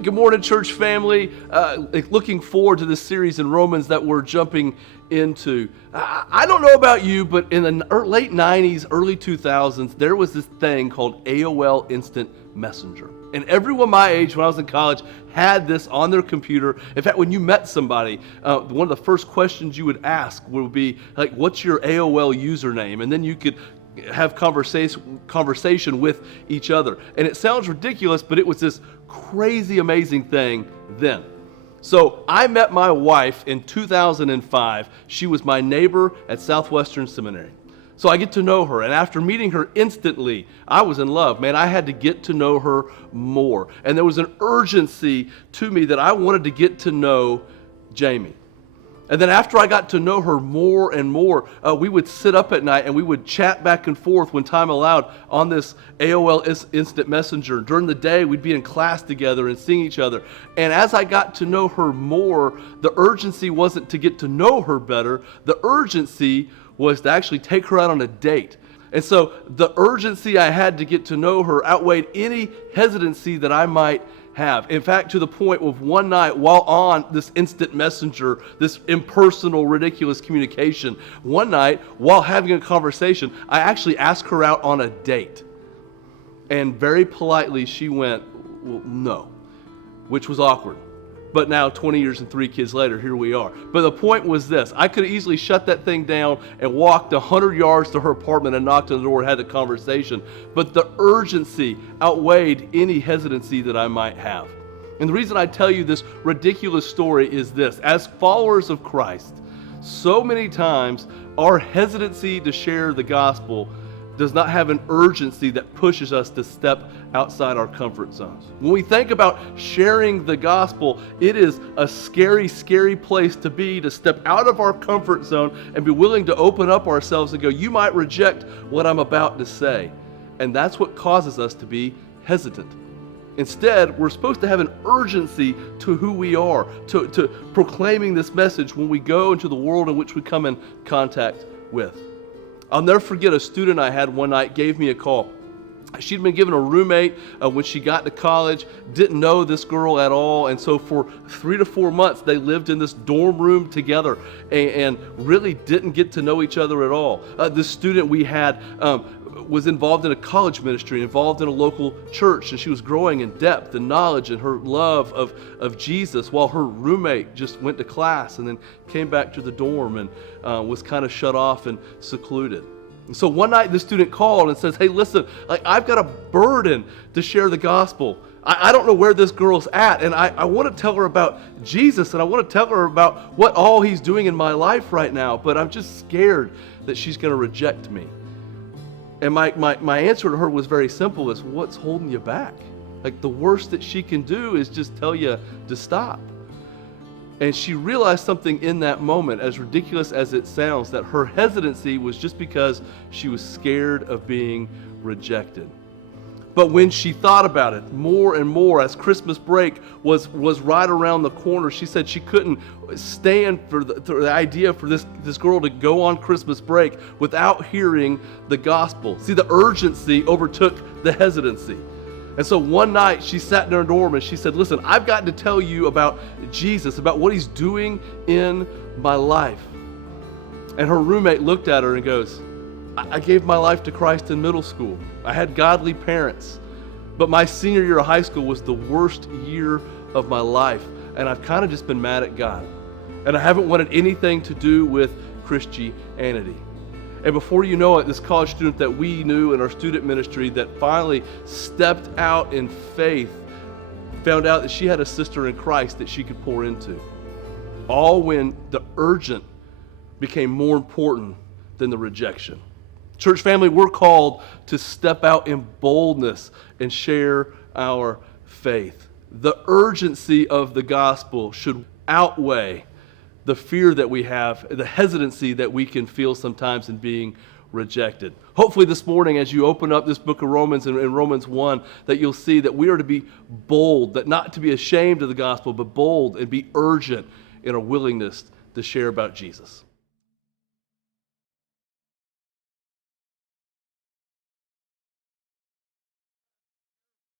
Good morning, church family. Looking forward to this series in Romans that we're jumping into. I don't know about you, but in the late 90s, early 2000s, there was this thing called AOL Instant Messenger. And everyone my age, when I was in college, had this on their computer. In fact, when you met somebody, one of the first questions you would ask would be, like, what's your AOL username? And then you could have conversation with each other. And it sounds ridiculous, but it was this crazy, amazing thing then. So I met my wife in 2005. She was my neighbor at Southwestern Seminary. So I get to know her, and after meeting her instantly, I was in love. Man, I had to get to know her more. And there was an urgency to me that I wanted to get to know Jamie. And then after I got to know her more and more, we would sit up at night and we would chat back and forth when time allowed on this AOL Instant Messenger. During the day, we'd be in class together and seeing each other. And as I got to know her more, the urgency wasn't to get to know her better. The urgency was to actually take her out on a date. And so the urgency I had to get to know her outweighed any hesitancy that I might have. In fact, to the point of one night while on this instant messenger, this impersonal, ridiculous communication, one night while having a conversation, I actually asked her out on a date. And very politely she went, well, no, which was awkward. But now 20 years and 3 kids later, here we are. But the point was this: I could have easily shut that thing down and walked 100 yards to her apartment and knocked on the door and had the conversation. But the urgency outweighed any hesitancy that I might have. And the reason I tell you this ridiculous story is this: as followers of Christ, so many times our hesitancy to share the gospel does not have an urgency that pushes us to step outside our comfort zones. When we think about sharing the gospel, it is a scary, scary place to be, to step out of our comfort zone and be willing to open up ourselves and go, you might reject what I'm about to say. And that's what causes us to be hesitant. Instead, we're supposed to have an urgency to who we are, to proclaiming this message when we go into the world in which we come in contact with. I'll never forget a student I had one night gave me a call. She'd been given a roommate when she got to college, didn't know this girl at all, and so for 3 to 4 months they lived in this dorm room together and really didn't get to know each other at all. This student we had was involved in a college ministry, involved in a local church, and she was growing in depth and knowledge and her love of Jesus, while her roommate just went to class and then came back to the dorm and was kind of shut off and secluded. And so one night the student called and says, hey, listen, I've got a burden to share the gospel. I don't know where this girl's at, and I want to tell her about Jesus, and I want to tell her about what all he's doing in my life right now, but I'm just scared that she's going to reject me. And my answer to her was very simple: is what's holding you back? Like, the worst that she can do is just tell you to stop. And she realized something in that moment, as ridiculous as it sounds, that her hesitancy was just because she was scared of being rejected. But when she thought about it more and more, as Christmas break was right around the corner, she said she couldn't stand for the idea for this girl to go on Christmas break without hearing the gospel. See, the urgency overtook the hesitancy. And so one night she sat in her dorm and she said, listen, I've got to tell you about Jesus, about what he's doing in my life. And her roommate looked at her and goes, I gave my life to Christ in middle school. I had godly parents. But my senior year of high school was the worst year of my life. And I've kind of just been mad at God. And I haven't wanted anything to do with Christianity. And before you know it, this college student that we knew in our student ministry that finally stepped out in faith found out that she had a sister in Christ that she could pour into. All when the urgent became more important than the rejection. Church family, we're called to step out in boldness and share our faith. The urgency of the gospel should outweigh the fear that we have, the hesitancy that we can feel sometimes in being rejected. Hopefully this morning, as you open up this book of Romans and in Romans 1, that you'll see that we are to be bold, that not to be ashamed of the gospel, but bold and be urgent in our willingness to share about Jesus.